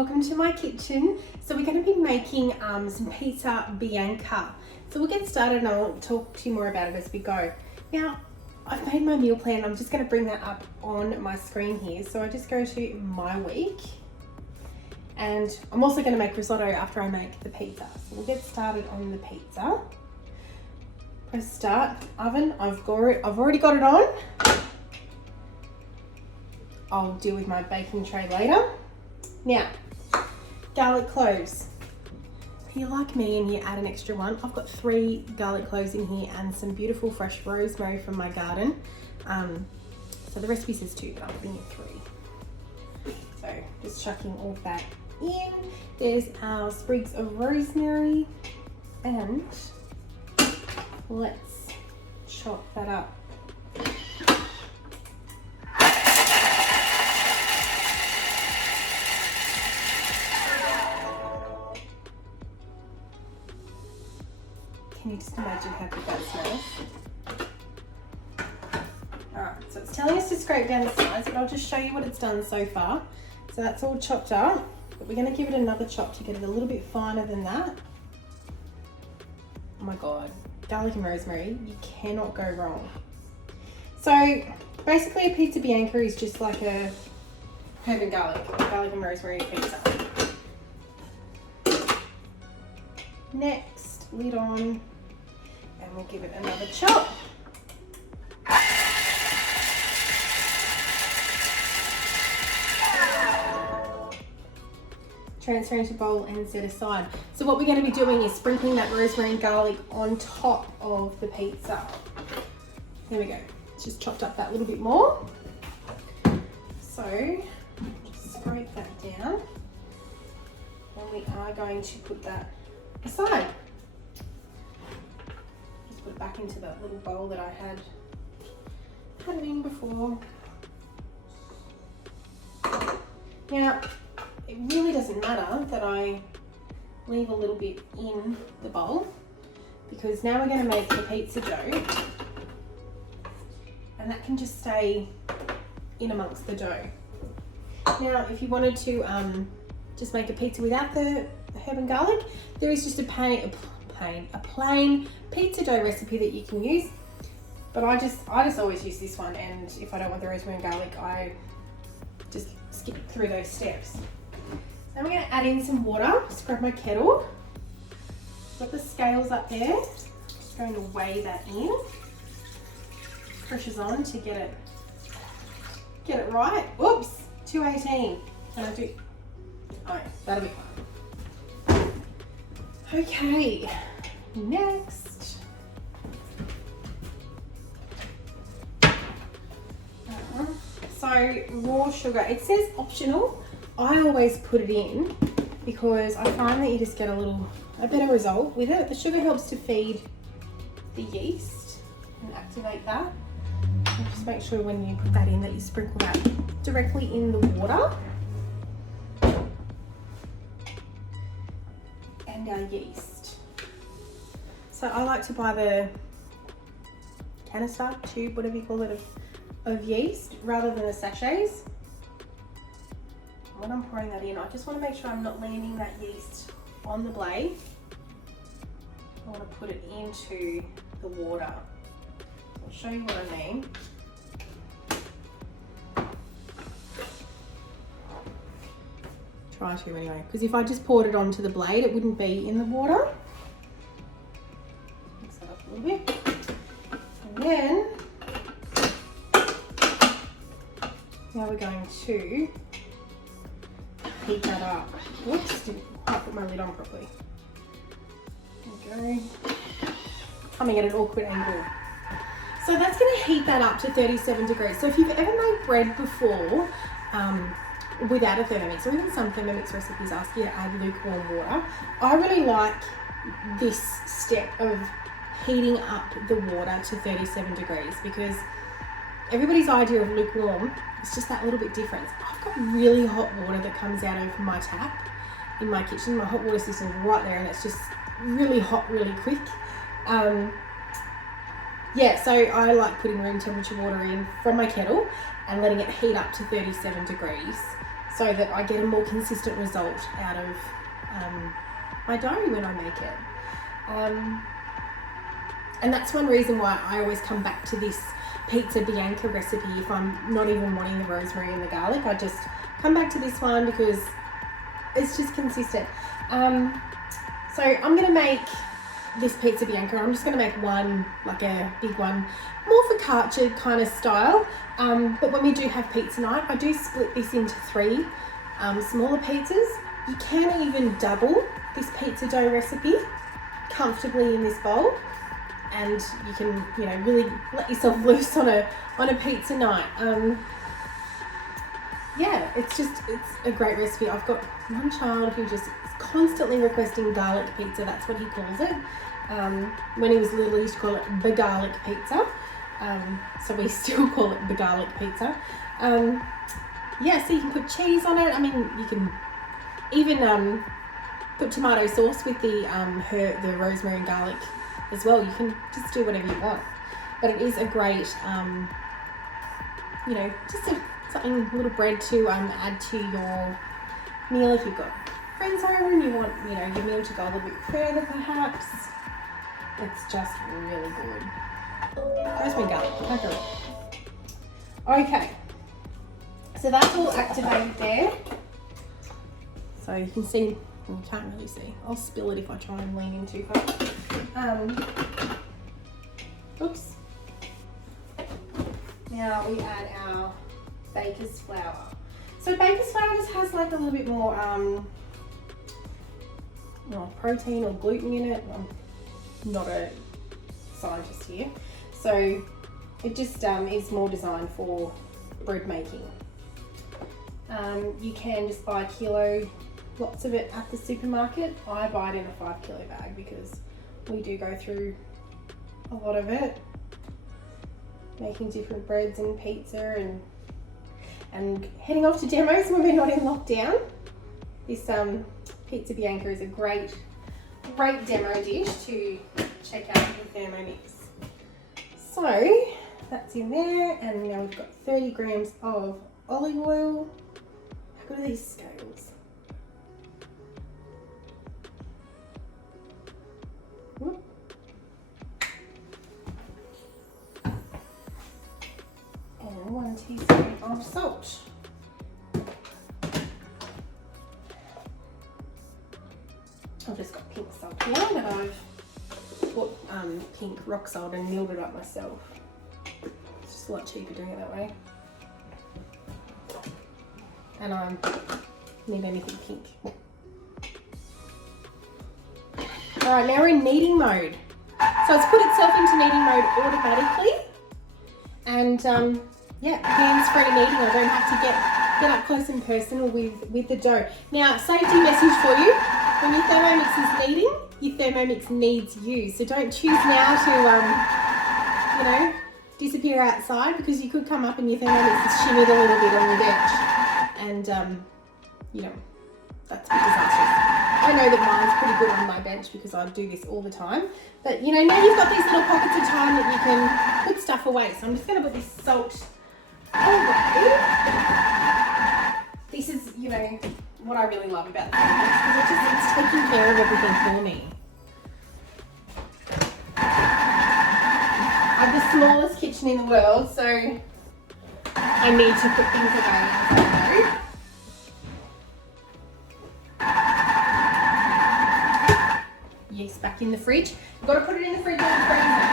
welcome to my kitchen. So we're going to be making some Pizza Bianca. So we'll get started and I'll talk to you more about it as we go. Now, I've made my meal plan. I'm just going to bring that up on my screen here. So I just go to my week and I'm also going to make risotto after I make the pizza. So we'll get started on the pizza. Press start, oven, I've already got it on. I'll deal with my baking tray later. Now, garlic cloves. If you're like me and you add an extra one, I've got 3 garlic cloves in here and some beautiful fresh rosemary from my garden. So the recipe says 2, but I'm putting in 3. So just chucking all of that in. There's our sprigs of rosemary and let's chop that up. Can you just imagine how good that smells? Alright, so it's telling us to scrape down the sides, but I'll just show you what it's done so far. So that's all chopped up, but we're going to give it another chop to get it a little bit finer than that. Oh my god, garlic and rosemary, you cannot go wrong. So basically a Pizza Bianca is just like a herb and garlic and rosemary pizza. Next, lid on, and we'll give it another chop. Transfer into bowl and set aside. So what we're going to be doing is sprinkling that rosemary and garlic on top of the pizza. There we go. It's just chopped up that little bit more. So just scrape that down, and we are going to put that aside. Just put it back into that little bowl that I had it in before. Now, it really doesn't matter that I leave a little bit in the bowl, because now we're going to make the pizza dough, and that can just stay in amongst the dough. Now, if you wanted to just make a pizza without the herb and garlic, there is just a plain pizza dough recipe that you can use, but I just always use this one, and if I don't want the rosemary and garlic, I just skip through those steps. So I'm going to add in some water, scrub my kettle, got the scales up there, just going to weigh that in, pressure's on to get it right. Oops, 218, and I do, oh, that'll be fine. Okay, next. So raw sugar, it says optional. I always put it in because I find that you just get a better result with it. The sugar helps to feed the yeast and activate that. So just make sure when you put that in that you sprinkle that directly in the water. And our yeast. So I like to buy the canister, tube, whatever you call it, of yeast rather than the sachets. When I'm pouring that in, I just want to make sure I'm not landing that yeast on the blade. I want to put it into the water. I'll show you what I mean. Try to anyway, because if I just poured it onto the blade, it wouldn't be in the water. Mix that up a little bit. And then, now we're going to heat that up. Whoops, didn't quite put my lid on properly. There we go. Coming at an awkward angle. So that's going to heat that up to 37 degrees. So if you've ever made bread before without a Thermomix, or even some Thermomix recipes ask you to add lukewarm water, I really like this step of heating up the water to 37 degrees, because everybody's idea of lukewarm is just that little bit different. I've got really hot water that comes out of my tap in my kitchen. My hot water system's right there, and it's just really hot really quick. Yeah, so I like putting room temperature water in from my kettle and letting it heat up to 37 degrees. so that I get a more consistent result out of my dough when I make it. And that's one reason why I always come back to this Pizza Bianca recipe if I'm not even wanting the rosemary and the garlic. I just come back to this one because it's just consistent. So I'm going to make this Pizza Bianca. I'm just going to make one, like a big one, more focaccia kind of style. But when we do have pizza night, I do split this into 3 smaller pizzas. You can even double this pizza dough recipe comfortably in this bowl, and you can, you know, really let yourself loose on a pizza night. Yeah, it's a great recipe. I've got one child who just is constantly requesting garlic pizza. That's what he calls it. When he was little, he used to call it the garlic pizza. So we still call it the garlic pizza. Yeah, so you can put cheese on it. I mean, you can even put tomato sauce with the rosemary and garlic as well. You can just do whatever you want. But it is a great, you know, just something, a little bread to add to your meal if you've got friends over and you want, you know, your meal to go a little bit further perhaps. It's just really good. Rosemary and garlic, crack it up. Okay, so that's all activated there. So you can see, you can't really see. I'll spill it if I try and lean in too far. Oops. Now we add our baker's flour. So baker's flour just has like a little bit more protein or gluten in it. I'm not a scientist here. So it just is more designed for bread making. You can just buy a kilo, lots of it at the supermarket. I buy it in a 5 kilo bag because we do go through a lot of it, making different breads and pizza and heading off to demos when we're not in lockdown. This Pizza Bianca is a great demo dish to check out with Thermomix. So that's in there, and now we've got 30 grams of olive oil. How good are these scales? Whoop. And 1 teaspoon of salt. I've just got pink salt here that I've bought pink rock salt and milled it up myself. It's just a lot cheaper doing it that way. And I need anything pink. Alright, now we're in kneading mode. So it's put itself into kneading mode automatically. And yeah, hands-free kneading. I don't have to get up close and personal with the dough. Now, safety message for you. When your Thermomix is kneading, your Thermomix needs you. So don't choose now to, you know, disappear outside, because you could come up and your Thermomix is shimmied a little bit on your bench. And, you know, that's a bit disastrous. I know that mine's pretty good on my bench because I do this all the time. But, you know, now you've got these little pockets of time that you can put stuff away. So I'm just going to put this salt away. This is, you know, what I really love about the Thermomix, because it's taking care of everything for me. I have the smallest kitchen in the world, so I need to put things away as I go. Yes, back in the fridge. You've got to put it in the fridge or the freezer.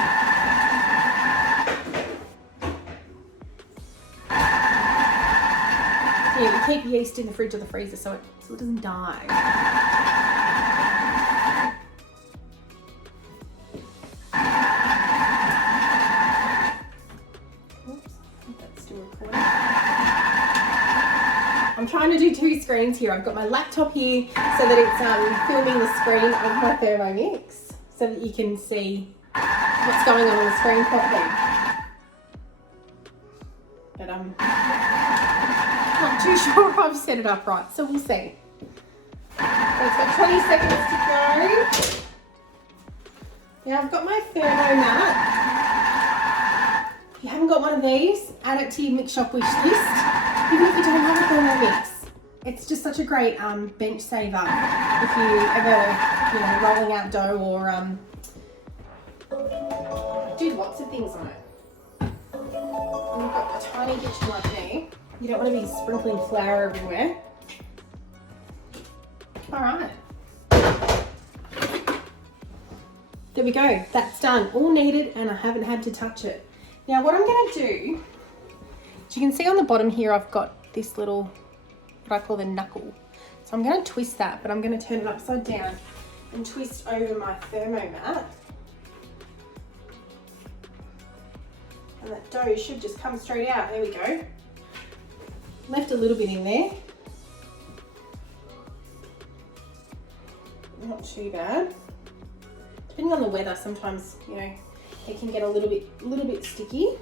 Yeah, you keep yeast in the fridge or the freezer so it doesn't die. Oops, I think that's still recording. I'm trying to do 2 screens here. I've got my laptop here so that it's filming the screen of my Thermomix so that you can see what's going on the screen properly. But not too sure if I've set it up right, so we'll see. So it's got 20 seconds to go. Now I've got my Thermomat. If you haven't got one of these, add it to your Mix Shop wish list. Even if you don't have a Thermomix, It's just such a great bench saver if you ever, rolling out dough or do lots of things on it. And you've got a tiny kitchen like me. You don't want to be sprinkling flour everywhere. All right. There we go. That's done. All kneaded, and I haven't had to touch it. Now what I'm going to do, as you can see on the bottom here, I've got this little, what I call the knuckle. So I'm going to twist that, but I'm going to turn it upside down and twist over my Thermomat. And that dough should just come straight out. There we go. Left a little bit in there. Not too bad. Depending on the weather, sometimes, it can get a little bit sticky.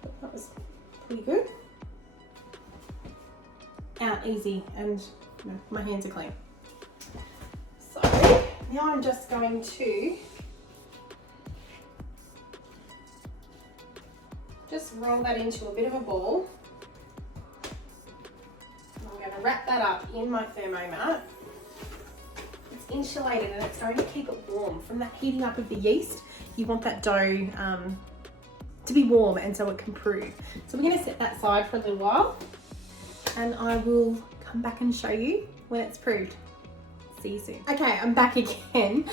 But that was pretty good. Out easy, and my hands are clean. So now I'm just going to just roll that into a bit of a ball. I'm going to wrap that up in my Thermomat. It's insulated and it's going to keep it warm. From that heating up of the yeast, you want that dough to be warm and so it can prove. So we're going to set that aside for a little while and I will come back and show you when it's proved. See you soon. Okay, I'm back again.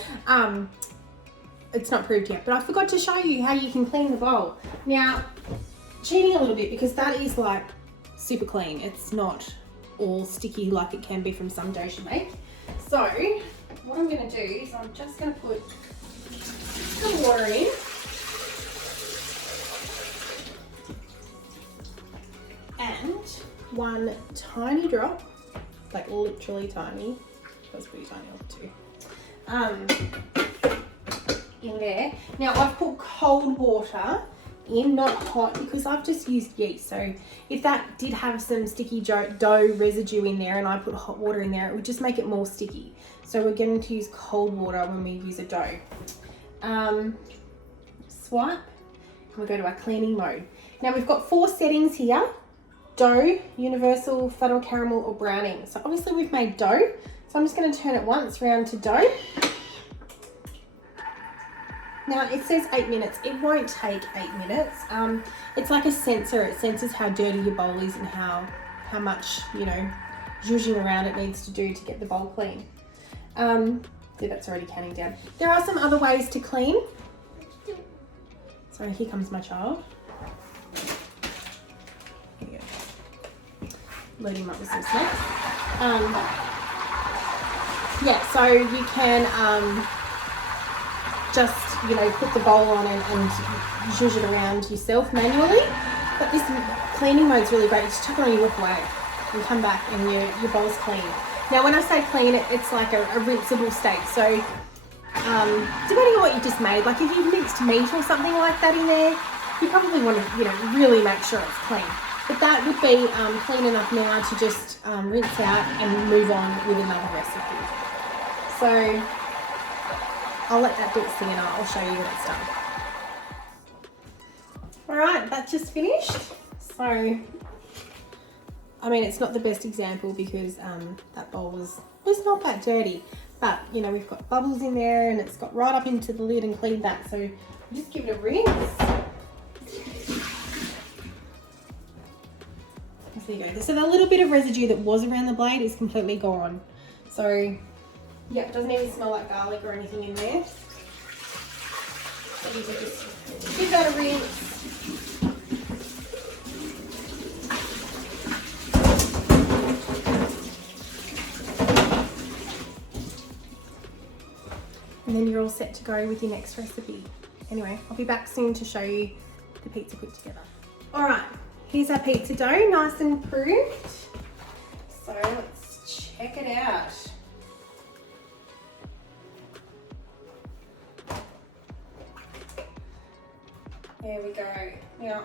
It's not proved yet, but I forgot to show you how you can clean the bowl. Now, cheating a little bit because that is like super clean. It's not all sticky like it can be from some doughs you make. So, what I'm going to do is I'm just going to put some water in. And one tiny drop, like literally tiny, that's pretty tiny too, in there. Now I've put cold water in, not hot, because I've just used yeast. So if that did have some sticky dough residue in there and I put hot water in there, it would just make it more sticky. So we're going to use cold water when we use a dough. Swipe, and we'll go to our cleaning mode. Now we've got 4 settings here: dough, universal, flat or caramel, or browning. So obviously we've made dough, so I'm just going to turn it once round to dough. Now it says 8 minutes. It won't take 8 minutes. It's like a sensor. It senses how dirty your bowl is and how much, zhuzhing around it needs to do to get the bowl clean. See, that's already counting down. There are some other ways to clean. Sorry, here comes my child. Here we go. Loading him up with some snacks. Yeah, so you can just, put the bowl on and zhuzh it around yourself manually. But this cleaning mode's really great. You just chuck it on, you walk away and come back and your bowl's clean. Now when I say clean, it's like a rinsable state. So depending on what you just made, like if you've mixed meat or something like that in there, you probably want to, really make sure it's clean. But that would be clean enough now to just rinse out and move on with another recipe. So I'll let that bit sing and I'll show you when it's done. All right, that's just finished. So, I mean, it's not the best example because that bowl was not that dirty, but we've got bubbles in there and it's got right up into the lid and cleaned that. So just give it a rinse. There you go. So the little bit of residue that was around the blade is completely gone. So yeah, it doesn't even smell like garlic or anything in there. So you can just give that a rinse. And then you're all set to go with your next recipe. Anyway, I'll be back soon to show you the pizza put together. All right, here's our pizza dough, nice and proved. So let's check it out. There we go. Now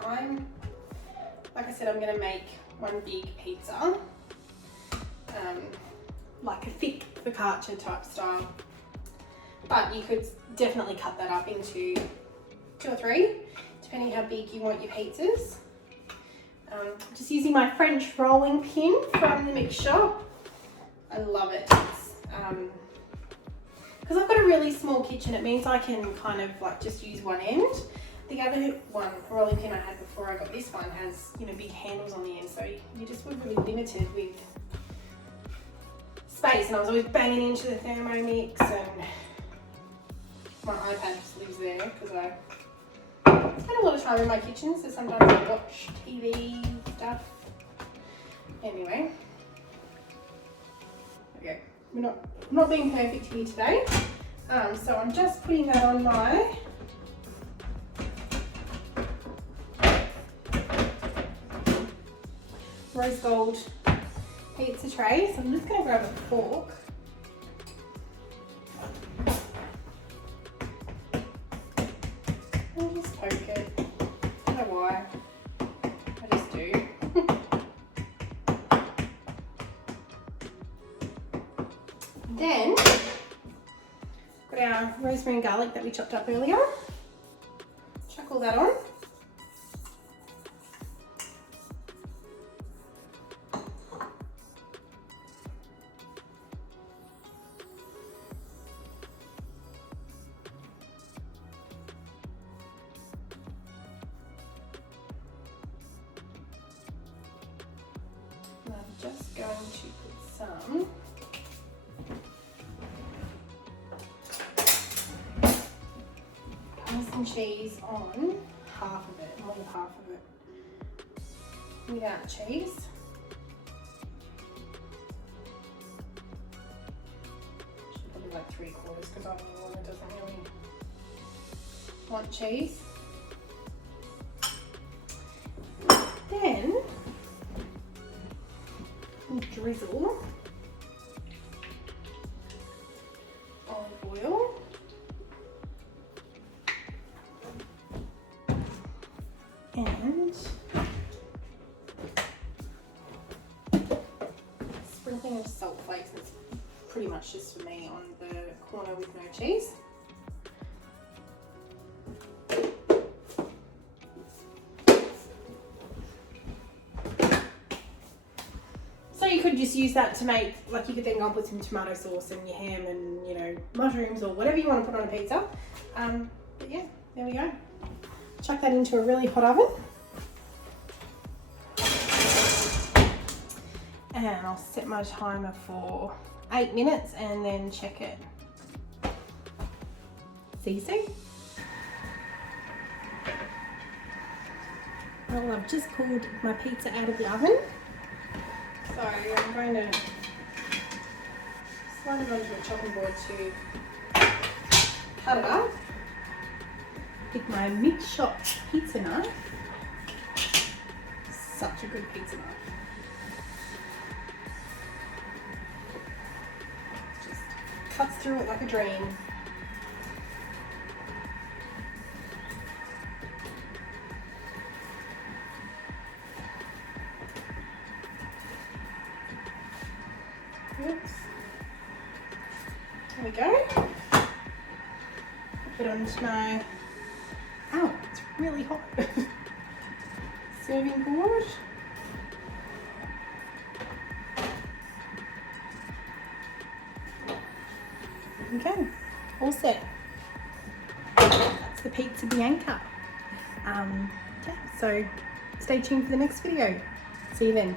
like I said, I'm gonna make one big pizza, like a thick focaccia type style. But you could definitely cut that up into 2 or 3, depending how big you want your pizzas. Just using my French rolling pin from the mix shop. I love it. Because I've got a really small kitchen, it means I can kind of like just use one end. The other one rolling pin I had before I got this one has, you know, big handles on the end, so you just were really limited with space, and I was always banging into the Thermomix, and my iPad just lives there because I spend a lot of time in my kitchen, so sometimes I watch TV stuff. Anyway, okay, we're not being perfect here today, so I'm just putting that on my rose gold pizza tray. So I'm just going to grab a fork. I'll just poke it. I don't know why. I just do. Then, got our rosemary and garlic that we chopped up earlier. Chuck all that on. I'm just going to put some Parmesan cheese on half of it, more than half of it, without cheese. Should probably like 3/4 because I'm the one that doesn't really want cheese. Then we'll drizzle olive oil. And sprinkling of salt flakes. It's pretty much just for me on the corner with no cheese. So you could just use that to make, like you could then go and put some tomato sauce and your ham and, you know, mushrooms or whatever you want to put on a pizza. But yeah, there we go. Chuck that into a really hot oven. And I'll set my timer for 8 minutes and then check it. See you soon. Well, I've just pulled my pizza out of the oven. So I'm going to slide it onto a chopping board to cut it up. With my mix shop pizza knife. Such a good pizza knife. Just cuts through it like a dream. Oops. There we go. Put it onto my, ow, it's really hot. Serving board. Okay, all set. That's the Pizza Bianca. Yeah, so stay tuned for the next video. See you then.